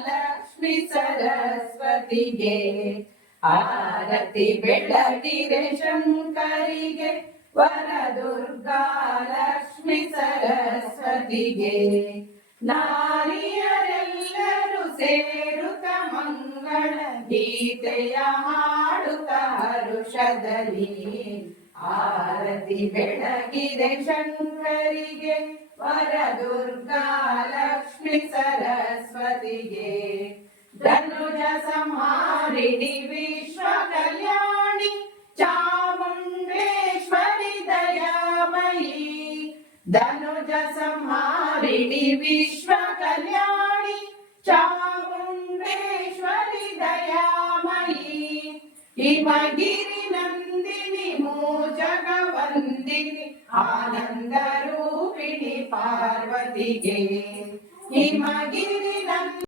ಲಕ್ಷ್ಮಿ ಸರಸ್ವತಿಗೆ ಆರತಿ ಬೆಳಗಿರೆ ಶಂಕರಿಗೆ ವರದುರ್ಗಾ ಲಕ್ಷ್ಮಿ ಸರಸ್ವತಿಗೆ ನಾರಿಯರೆಲ್ಲರೂ ಸೇರುತ್ತ ಮಂಗಳ ಗೀತೆಯ ಹಾಡುತ್ತ ಹರುಷದಲ್ಲಿ ಆರತಿ ಬೆಳಗಿದೆ ಶಂಕರಿಗೆ ವರದುರ್ಗಾ ಲಕ್ಷ್ಮಿ ಸರಸ್ವತಿಗೆ ಧನುಜ ಸಂಹಾರಿಣಿ ವಿಶ್ವ ಕಲ್ಯಾಣಿ ಚಾಮುಂಡೇಶ್ವರಿ ದಯಾಮಯಿ ಧನುಜ ಸಂಹಾರಿಣಿ ವಿಶ್ವ ಕಲ್ಯಾಣಿ ಚಾಮುಂಡೇಶ್ವರಿ ದಯಾಮಯಿ ಹಿಮಗಿ